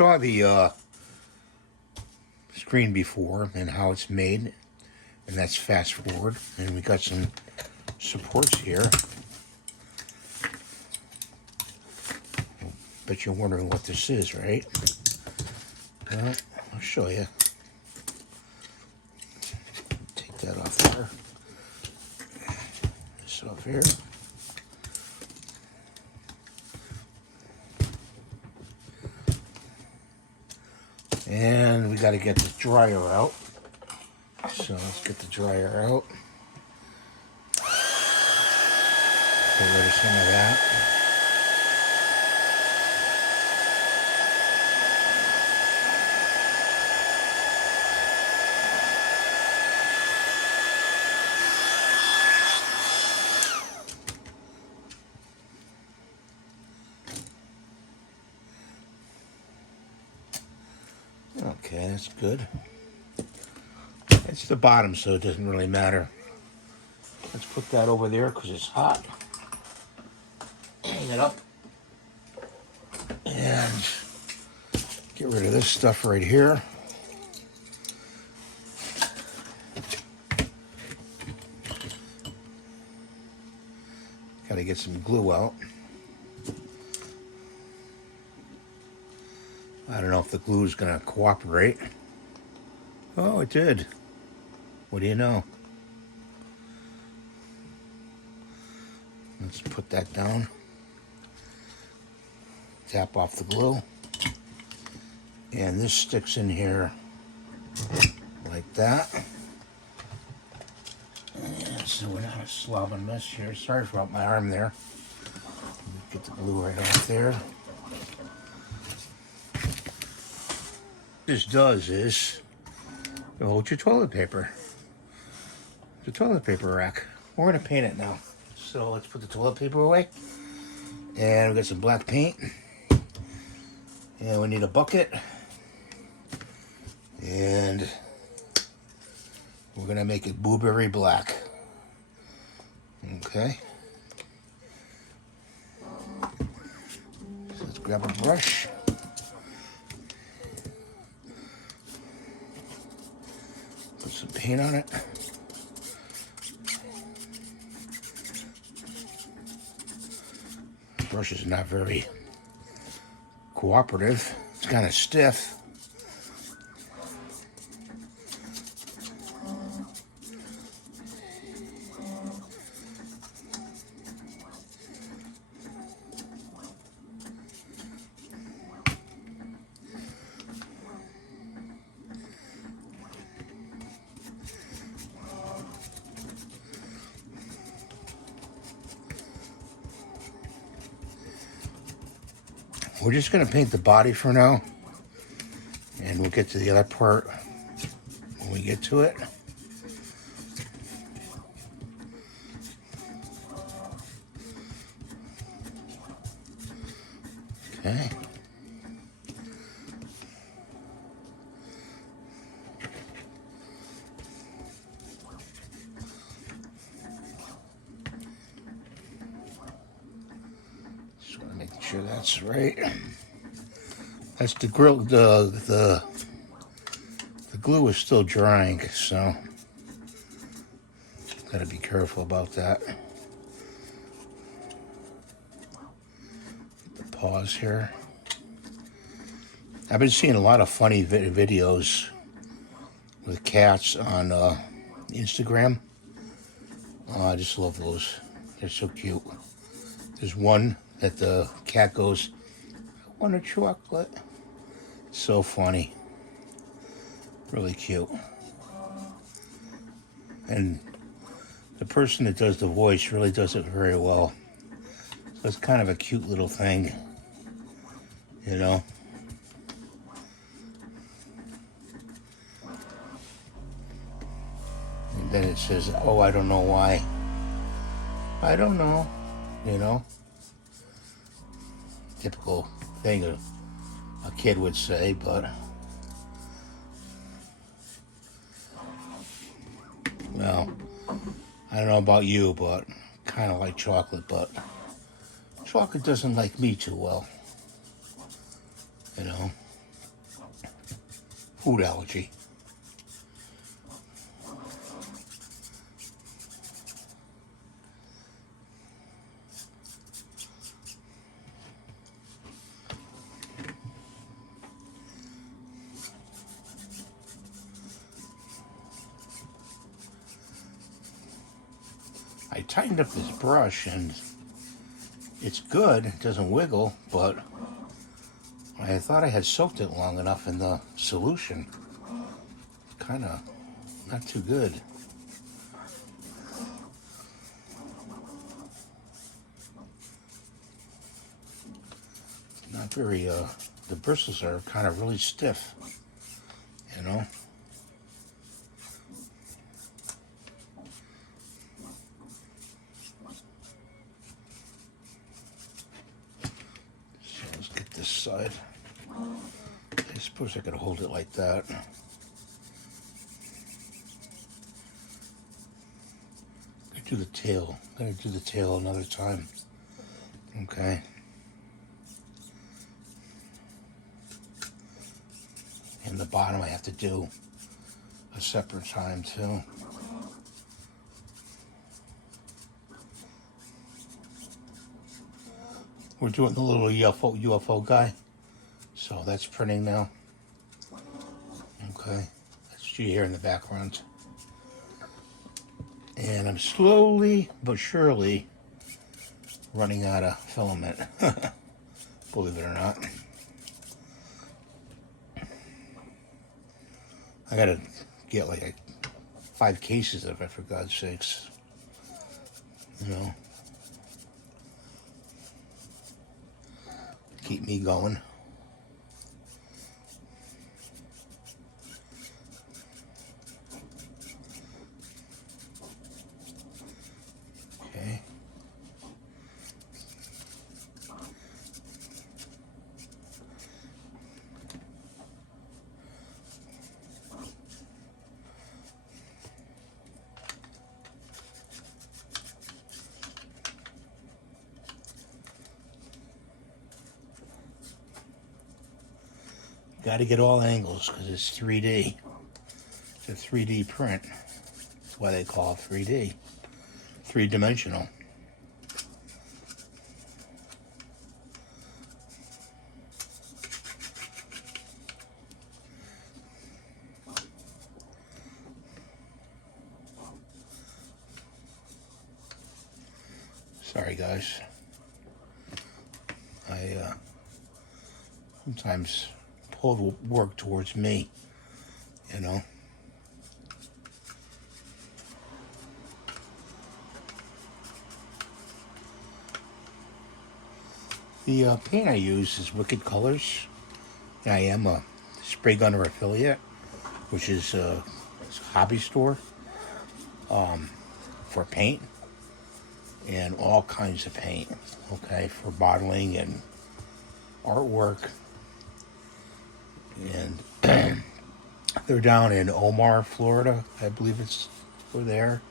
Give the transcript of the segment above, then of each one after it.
saw the screen before and how it's made, and that's fast forward, and we got some supports here. Bet you're wondering what this is, right? Well, I'll show you. Take that off there. This off here. And we got to get the dryer out. So let's get the dryer out. Get rid of some of that. Okay, that's good. It's the bottom, so it doesn't really matter. Let's put that over there because it's hot. Hang it up. And get rid of this stuff right here. Got to get some glue out. I don't know if the glue is going to cooperate. Oh, it did. What do you know? Let's put that down. Tap off the glue. And this sticks in here like that. And so we're not a slob and mess here. Sorry about my arm there. Get the glue right off there. This does is hold your toilet paper. The toilet paper rack. We're gonna paint it now. So let's put the toilet paper away. And we got some black paint. And we need a bucket. And we're gonna make it blueberry black. Okay. So let's grab a brush. Put some paint on it. The brush is not very cooperative. It's kind of stiff. We're just going to paint the body for now, and we'll get to the other part when we get to it. Okay. Sure that's right. That's the grill. The glue is still drying, so gotta be careful about that. Pause here. I've been seeing a lot of funny videos with cats on Instagram. Oh, I just love those. They're so cute. There's one that the cat goes, "I want a chocolate." So funny. Really cute. And the person that does the voice really does it very well. So it's kind of a cute little thing, you know. And then it says, "Oh, I don't know why." I don't know, you know. Typical thing a kid would say, but well, I don't know about you, but kind of like chocolate, but chocolate doesn't like me too well, you know. food allergy. I tightened up this brush and it's good. It doesn't wiggle, but I thought I had soaked it long enough in the solution. Kind of not too good. Not very, the bristles are kind of really stiff, you know? So let's get this side. I suppose I could hold it like that. Do the tail. I'm gonna do the tail another time. Okay. And the bottom I have to do a separate time too. We're doing the little UFO guy. So that's printing now. Okay. That's you hear in the background. And I'm slowly but surely running out of filament. Believe it or not. I gotta get like 5 cases of it, for God's sakes. You know. Keep me going. Okay. Got to get all angles because it's 3D. It's a 3D print. That's why they call it 3D. 3-dimensional. Sorry guys. I sometimes pull the work towards me, you know. The paint I use is Wicked Colors. I am a Spraygunner affiliate, which is a hobby store for paint and all kinds of paint, okay, for bottling and artwork. And they're down in Omar, Florida. I believe it's over there.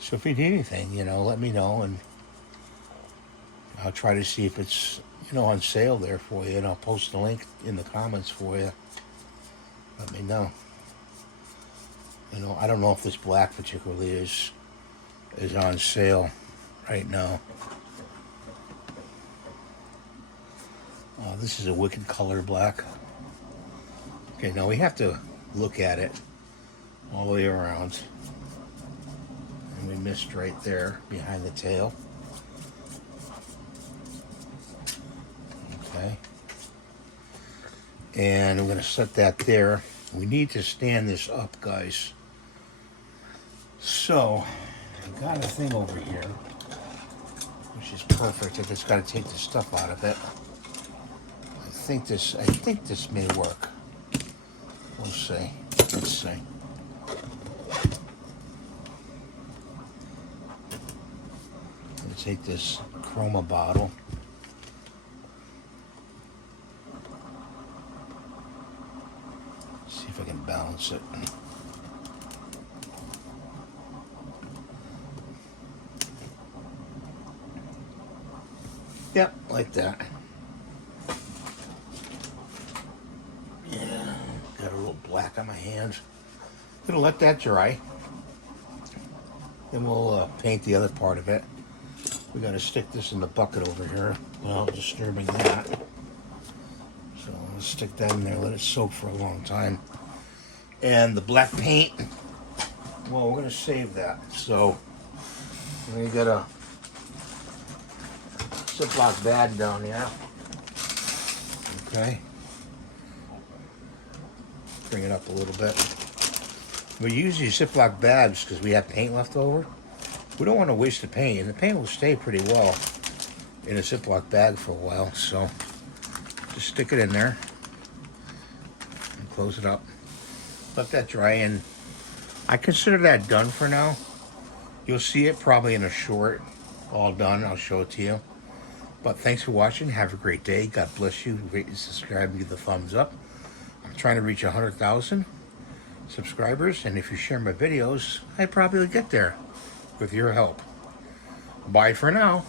So if you need anything, you know, let me know, and I'll try to see if it's, you know, on sale there for you, and I'll post a link in the comments for you. Let me know. You know, I don't know if this black particularly is on sale right now. This is a Wicked Color black. Okay, now we have to look at it all the way around. And we missed right there behind the tail. Okay. And we're going to set that there. We need to stand this up, guys. So, I've got a thing over here, which is perfect. I just got to take the stuff out of it. I think this may work. We'll see. Let's see. I'm going to take this chroma bottle. See if I can balance it. Yep, like that. Yeah, got a little back on my hands. Gonna let that dry. Then we'll paint the other part of it. We gotta stick this in the bucket over here without disturbing that. So let's stick that in there, let it soak for a long time. And the black paint, well, we're gonna save that. So we got a Ziploc bag down here. Okay. Bring it up a little bit. We use these Ziploc bags because we have paint left over. We don't want to waste the paint, and the paint will stay pretty well in a Ziploc bag for a while. So just stick it in there and close it up. Let that dry, and I consider that done for now. You'll see it probably in a short, all done. I'll show it to you. But thanks for watching. Have a great day. God bless you. Rate and subscribe and give the thumbs up. I'm trying to reach 100,000 subscribers, and if you share my videos, I'd probably get there with your help. Bye for now.